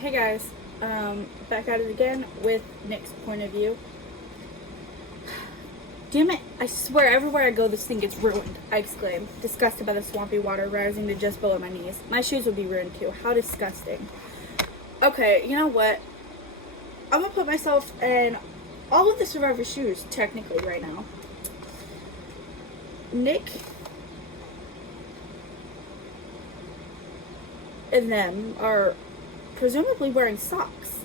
Hey guys, back at it again with Nick's point of view. Damn it, I swear everywhere I go this thing gets ruined, I exclaim, disgusted by the swampy water rising to just below my knees. My shoes would be ruined too. How disgusting. Okay, you know what? I'm gonna put myself in all of the survivor's shoes, technically, right now. Nick and them are presumably wearing socks.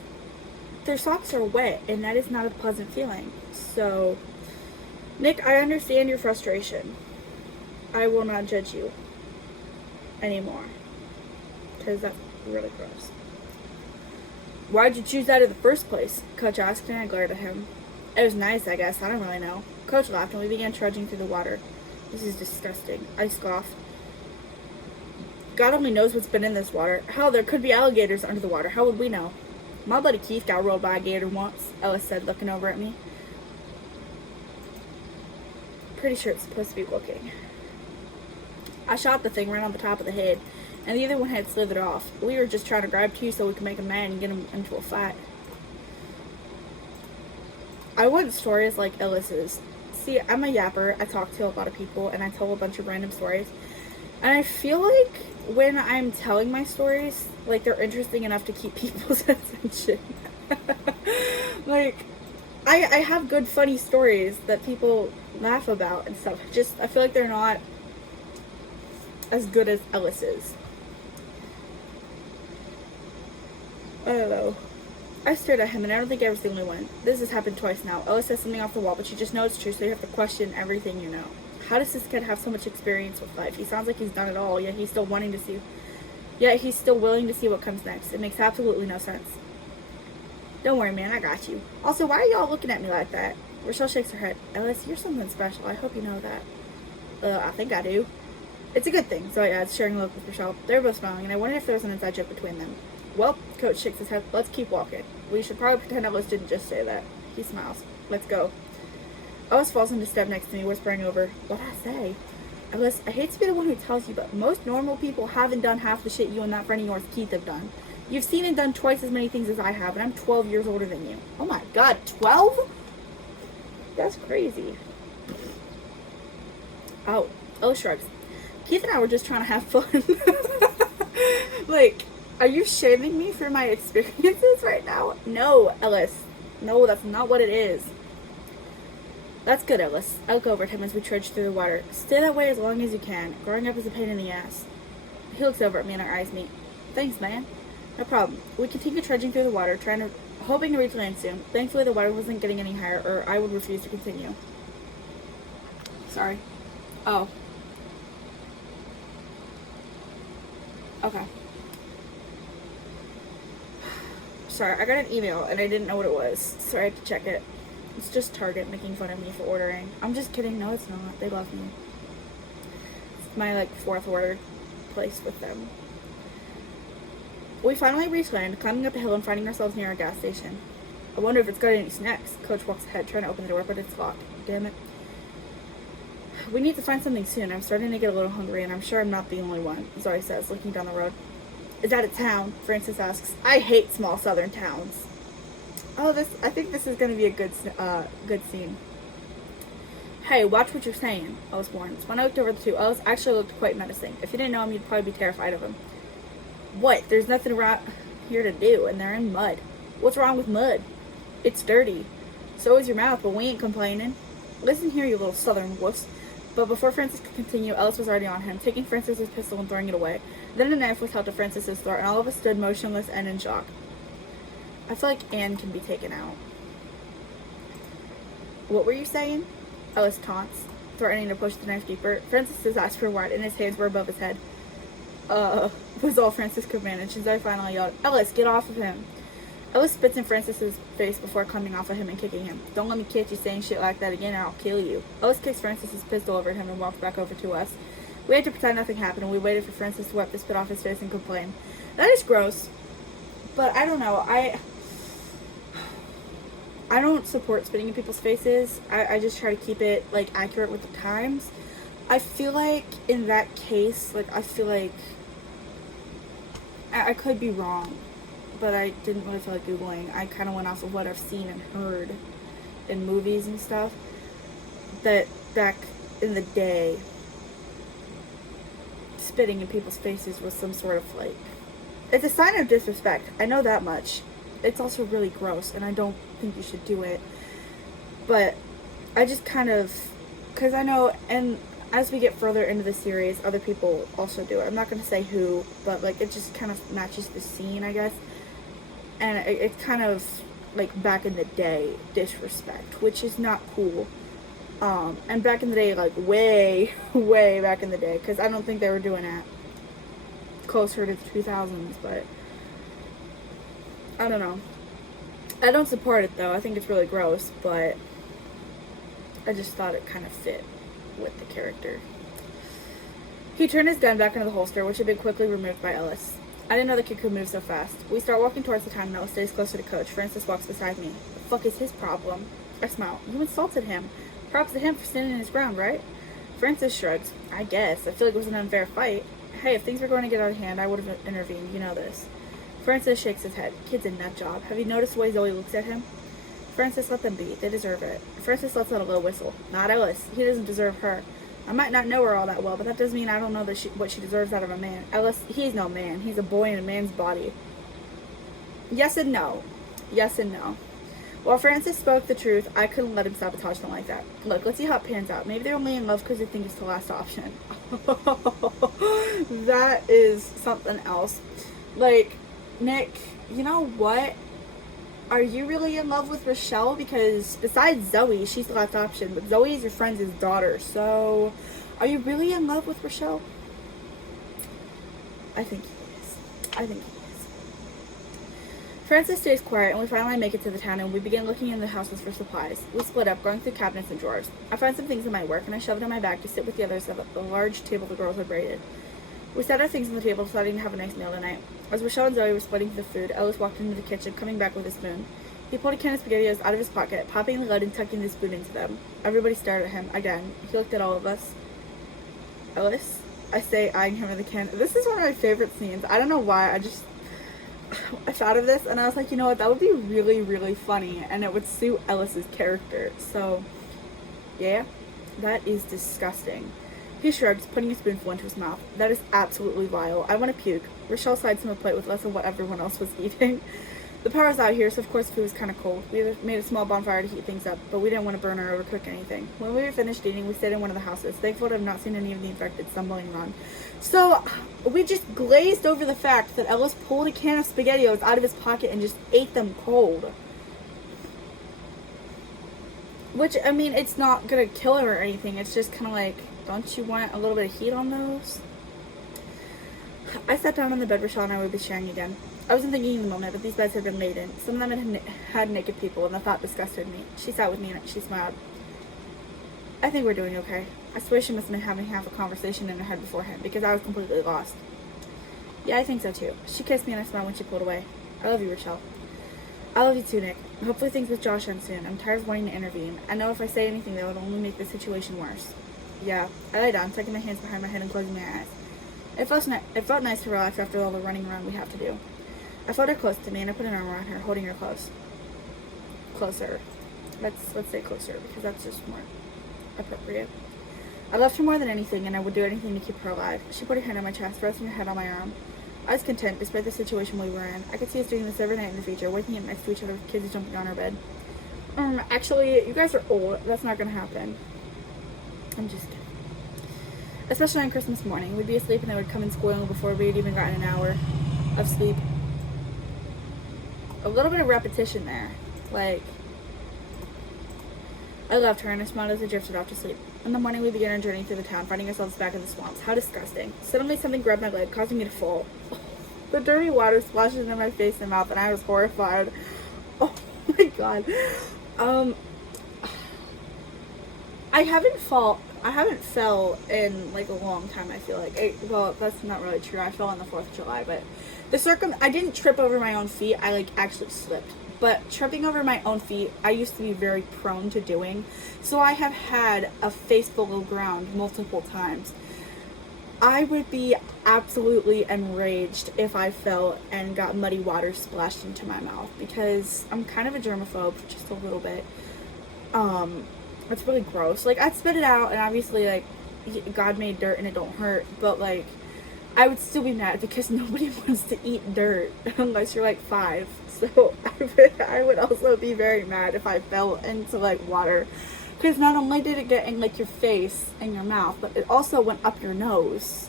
Their socks are wet, and that is not a pleasant feeling. So, Nick, I understand your frustration. I will not judge you anymore, because that's really gross. Why'd you choose that in the first place? Coach asked, and I glared at him. It was nice, I guess. I don't really know. Coach laughed, and we began trudging through the water. This is disgusting, I scoffed. God only knows what's been in this water. Hell, there could be alligators under the water. How would we know? My buddy Keith got rolled by a gator once, Ellis said, looking over at me. Pretty sure it's supposed to be looking. I shot the thing right on the top of the head, and the other one had slithered off. We were just trying to grab two so we could make him mad and get him into a fight. I want stories like Ellis's. See, I'm a yapper. I talk to a lot of people, and I tell a bunch of random stories. And I feel like when I'm telling my stories, like, they're interesting enough to keep people's attention. Like, I have good, funny stories that people laugh about and stuff. Just, I feel like they're not as good as Ellis's. I don't know. I stared at him, and I don't think I was the only one. This has happened twice now. Ellis says something off the wall, but you just know it's true, so you have to question everything you know. How does this kid have so much experience with life? He sounds like he's done it all, yet he's still willing to see what comes next. It makes absolutely no sense. Don't worry, man, I got you. Also, why are y'all looking at me like that? Rochelle shakes her head. Ellis, you're something special. I hope you know that. I think I do. It's a good thing, Zoe adds, sharing a look with Rochelle. They're both smiling, and I wonder if there's an inside joke between them. Well, Coach shakes his head. Let's keep walking. We should probably pretend Ellis didn't just say that. He smiles. Let's go. Ellis falls into step next to me, whispering over, what'd I say? Ellis, I hate to be the one who tells you, but most normal people haven't done half the shit you and that friend of yours, Keith, have done. You've seen and done twice as many things as I have, and I'm 12 years older than you. Oh my god, 12? That's crazy. Oh, Ellis shrugs. Keith and I were just trying to have fun. Like, are you shaming me for my experiences right now? No, Ellis. No, that's not what it is. That's good, Ellis. I look over at him as we trudge through the water. Stay that way as long as you can. Growing up is a pain in the ass. He looks over at me and our eyes meet. Thanks, man. No problem. We continue trudging through the water, hoping to reach land soon. Thankfully, the water wasn't getting any higher, or I would refuse to continue. Sorry. Oh. Okay. Sorry, I got an email and I didn't know what it was, so I had to check it. It's just Target making fun of me for ordering. I'm just kidding. No, it's not. They love me. It's my, fourth order place with them. We finally reach land, climbing up a hill and finding ourselves near a gas station. I wonder if it's got any snacks. Coach walks ahead, trying to open the door, but it's locked. Damn it. We need to find something soon. I'm starting to get a little hungry, and I'm sure I'm not the only one, Zoe says, looking down the road. Is that a town? Francis asks. I hate small southern towns. Oh, I think this is going to be a good scene. Hey, watch what you're saying, Ellis warns. When I looked over the two, Ellis actually looked quite menacing. If you didn't know him, you'd probably be terrified of him. What? There's nothing around here to do, and they're in mud. What's wrong with mud? It's dirty. So is your mouth, but we ain't complaining. Listen here, you little southern wuss. But before Francis could continue, Ellis was already on him, taking Francis's pistol and throwing it away. Then a knife was held to Francis's throat, and all of us stood motionless and in shock. I feel like Anne can be taken out. What were you saying? Ellis taunts, threatening to push the knife deeper. Francis's eyes were wide, and his hands were above his head. Was all Francis could manage, and I finally yelled, Ellis, get off of him. Ellis spits in Francis's face before climbing off of him and kicking him. Don't let me catch you saying shit like that again, or I'll kill you. Ellis kicks Francis's pistol over at him and walks back over to us. We had to pretend nothing happened, and we waited for Francis to wipe the spit off his face and complain. That is gross. But I don't know. I don't support spitting in people's faces. I just try to keep it, accurate with the times. I feel like in that case, I feel like I could be wrong, but I didn't really feel like Googling. I kind of went off of what I've seen and heard in movies and stuff. That back in the day, spitting in people's faces was some sort of like, it's a sign of disrespect. I know that much. It's also really gross, and I don't think you should do it. But I just kind of, because I know, and as we get further into the series, other people also do it. I'm not going to say who, but like it just kind of matches the scene, I guess. And it's kind of like back in the day disrespect, which is not cool. And back in the day, like way, way back in the day, because I don't think they were doing it closer to the 2000s, but I don't know. I don't support it though. I think it's really gross, but I just thought it kind of fit with the character. He turned his gun back into the holster, which had been quickly removed by Ellis. I didn't know the kid could move so fast. We start walking towards the town, and Ellis stays closer to Coach. Francis walks beside me. The fuck is his problem? I smile. You insulted him. Props to him for standing his ground, right? Francis shrugs. I guess. I feel like it was an unfair fight. Hey, if things were going to get out of hand, I would have intervened. You know this. Francis shakes his head. Kid's a nut job. Have you noticed the way Zoe looks at him? Francis, let them be. They deserve it. Francis lets out a low whistle. Not Ellis. He doesn't deserve her. I might not know her all that well, but that doesn't mean I don't know what she deserves out of a man. Ellis, he's no man. He's a boy in a man's body. Yes and no. Yes and no. While Francis spoke the truth, I couldn't let him sabotage them like that. Look, let's see how it pans out. Maybe they're only in love because they think it's the last option. That is something else. Like, Nick, you know what? Are you really in love with Rochelle? Because besides Zoe, she's the last option. But Zoe is your friend's daughter. So, are you really in love with Rochelle? I think he is. I think he is. Francis stays quiet, and we finally make it to the town, and we begin looking in the houses for supplies. We split up, going through cabinets and drawers. I find some things in my work, and I shove it in my bag to sit with the others at the large table the girls had braided. We set our things on the table, deciding to have a nice meal tonight. As Rochelle and Zoe were splitting the food, Ellis walked into the kitchen, coming back with a spoon. He pulled a can of SpaghettiOs out of his pocket, popping the lid and tucking the spoon into them. Everybody stared at him again. He looked at all of us. Ellis? I say, eyeing him with the can. This is one of my favorite scenes. I don't know why, I thought of this, and I was like, you know what, that would be really, really funny, and it would suit Ellis's character. So, yeah, that is disgusting. He shrugs, putting a spoonful into his mouth. That is absolutely vile. I want to puke. Rochelle sides him a plate with less of what everyone else was eating. The power's out here, so of course the food was kind of cold. We made a small bonfire to heat things up, but we didn't want to burn or overcook anything. When we were finished eating, we stayed in one of the houses, thankful to have not seen any of the infected stumbling around. So, we just glazed over the fact that Ellis pulled a can of SpaghettiOs out of his pocket and just ate them cold. Which, I mean, it's not gonna kill him or anything. It's just kind of like, don't you want a little bit of heat on those? I sat down on the bed Rochelle and I would be sharing again. I wasn't thinking in the moment, but these beds had been laid in. Some of them had naked people, and the thought disgusted me. She sat with me and she smiled. I think we're doing okay. I swear she must have been having half a conversation in her head beforehand, because I was completely lost. Yeah, I think so too. She kissed me and I smiled when she pulled away. I love you, Rochelle. I love you too, Nick. Hopefully things with Josh end soon. I'm tired of wanting to intervene. I know if I say anything, that would only make the situation worse. Yeah. I lay down, tucking my hands behind my head and closing my eyes. It felt nice to relax after all the running around we have to do. I felt her close to me, and I put an arm around her, holding her close. Closer. Let's say closer, because that's just more appropriate. I loved her more than anything, and I would do anything to keep her alive. She put her hand on my chest, resting her head on my arm. I was content, despite the situation we were in. I could see us doing this every night in the future, waking up next to each other with kids jumping on our bed. Actually, you guys are old. That's not gonna happen. I'm just kidding. Especially on Christmas morning. We'd be asleep, and they would come and spoil before we'd even gotten an hour of sleep. A little bit of repetition there. Like, I loved her, and I smiled as I drifted off to sleep. In the morning, we began our journey through the town, finding ourselves back in the swamps. How disgusting. Suddenly, something grabbed my leg, causing me to fall. The dirty water splashed into my face and mouth, and I was horrified. Oh my god. I haven't fell in like a long time, I feel like. Well, that's not really true. I fell on the 4th of July, but I didn't trip over my own feet. I like actually slipped. But tripping over my own feet, I used to be very prone to doing. So I have had a face below ground multiple times. I would be absolutely enraged if I fell and got muddy water splashed into my mouth, because I'm kind of a germaphobe, just a little bit. It's really gross. Like, I'd spit it out, and obviously, like, God made dirt and it don't hurt, but, like, I would still be mad because nobody wants to eat dirt unless you're, like, 5. So I would also be very mad if I fell into, like, water. Because not only did it get in, like, your face and your mouth, but it also went up your nose.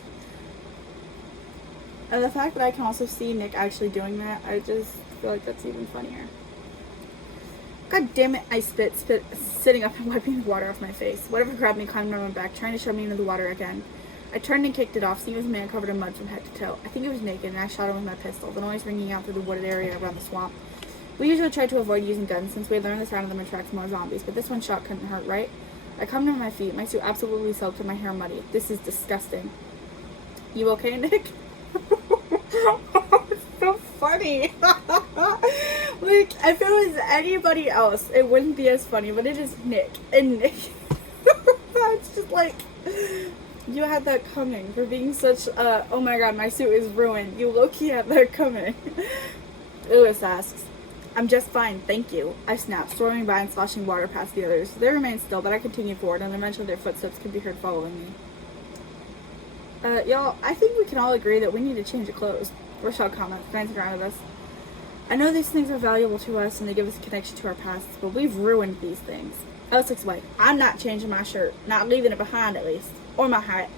And the fact that I can also see Nick actually doing that, I just feel like that's even funnier. God damn it, I spit, sitting up and wiping the water off my face. Whatever grabbed me climbed on my back, trying to shove me into the water again. I turned and kicked it off, seeing it was a man covered in mud from head to toe. I think he was naked, and I shot him with my pistol, the noise ringing out through the wooded area around the swamp. We usually try to avoid using guns, since we learned the sound of them attracts more zombies, but this one shot couldn't hurt, right? I come to my feet, my suit absolutely soaked and my hair muddy. This is disgusting. You okay, Nick? It's so funny. Like, if it was anybody else, it wouldn't be as funny, but it is Nick. And Nick, it's just like, you had that coming for being such a, oh my god, my suit is ruined. You low-key had that coming. Lewis asks, I'm just fine, thank you. I snapped, storming by and sloshing water past the others. They remained still, but I continued forward, and eventually their footsteps could be heard following me. Y'all, I think we can all agree that we need to change of clothes. Rochelle comments, glancing around at us. I know these things are valuable to us and they give us a connection to our pasts, but we've ruined these things. Alice looks away. I'm not changing my shirt. Not leaving it behind, at least. Or my hat.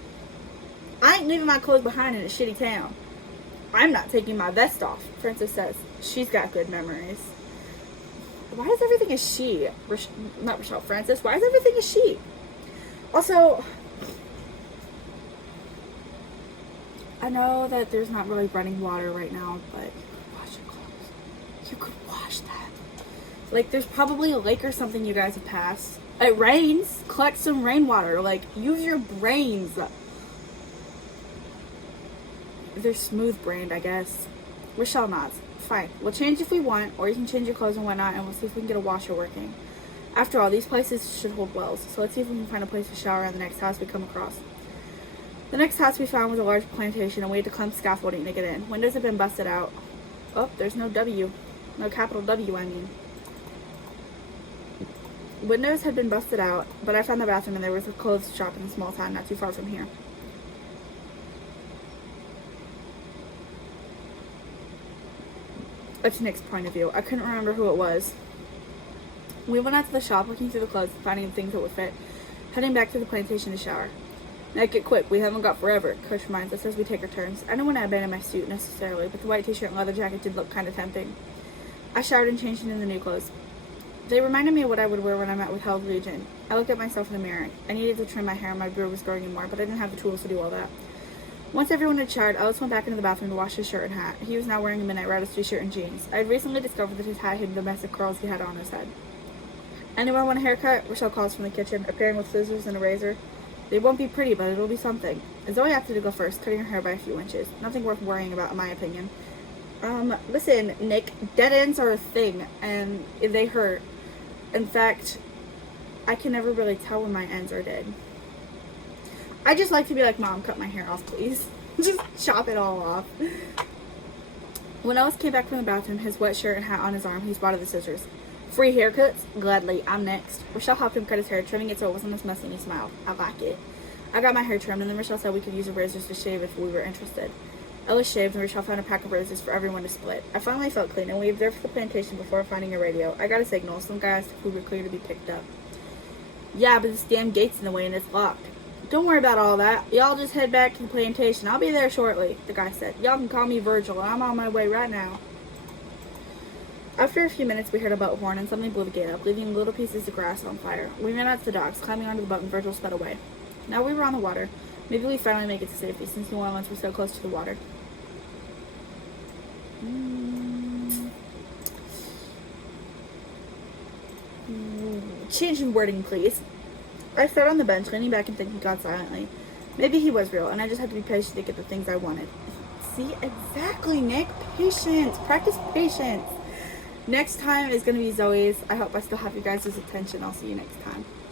I ain't leaving my clothes behind in a shitty town. I'm not taking my vest off, Frances says. She's got good memories. Why is everything a she? Not Rochelle, Frances. Why is everything a she? Also, I know that there's not really running water right now, but you could wash your clothes. You could wash that. Like, there's probably a lake or something you guys have passed. It rains. Collect some rainwater. Like, use your brains. They're smooth-brained, I guess. Rochelle nods. Fine. We'll change if we want, or you can change your clothes and whatnot, and we'll see if we can get a washer working. After all, these places should hold wells, so let's see if we can find a place to shower in the next house we come across. The next house we found was a large plantation, and we had to climb scaffolding to get in. Windows had been busted out. Oh, there's no W. No capital W, I mean. Windows had been busted out, but I found the bathroom, and there was a clothes shop in a small town not too far from here. That's Nick's point of view. I couldn't remember who it was. We went out to the shop, looking through the clothes and finding things that would fit, heading back to the plantation to shower. Nick, get quick. We haven't got forever, Coach reminds us as we take our turns. I don't want to abandon my suit necessarily, but the white t-shirt and leather jacket did look kind of tempting. I showered and changed into the new clothes. They reminded me of what I would wear when I met with Hell's Legion. I looked at myself in the mirror. I needed to trim my hair and my beard was growing in more, but I didn't have the tools to do all that. Once everyone had showered, Ellis went back into the bathroom to wash his shirt and hat. He was now wearing a Midnight Riders t-shirt and jeans. I had recently discovered that his hat hid the massive curls he had on his head. Anyone want a haircut? Rochelle calls from the kitchen, appearing with scissors and a razor. They won't be pretty, but it'll be something. Zoe opted to go first, cutting her hair by a few inches. Nothing worth worrying about, in my opinion. Listen, Nick, dead ends are a thing, and they hurt. In fact, I can never really tell when my ends are dead. I just like to be like, Mom, cut my hair off, please. Just chop it all off. When Ellis came back from the bathroom, his wet shirt and hat on his arm, he spotted the scissors. Free haircuts? Gladly, I'm next. Rochelle helped him cut his hair, trimming it so it wasn't as messy, and he smiled. I like it. I got my hair trimmed, and then Rochelle said we could use the razors to shave if we were interested. Ellis shaved, and Rochelle found a pack of razors for everyone to split. I finally felt clean, and we observed the plantation before finding a radio. I got a signal. Some guy asked if we were clear to be picked up. Yeah, but this damn gate's in the way, and it's locked. Don't worry about all that. Y'all just head back to the plantation. I'll be there shortly, the guy said. Y'all can call me Virgil. I'm on my way right now. After a few minutes, we heard a boat horn, and something blew the gate up, leaving little pieces of grass on fire. We ran out to the docks, climbing onto the boat, and Virgil sped away. Now we were on the water. Maybe we'd finally make it to safety, since New Orleans was so close to the water. Change in wording, please. I sat on the bench, leaning back and thinking God silently. Maybe he was real, and I just had to be patient to get the things I wanted. See? Exactly, Nick. Patience. Practice patience. Next time is going to be Zoe's. I hope I still have you guys' attention. I'll see you next time.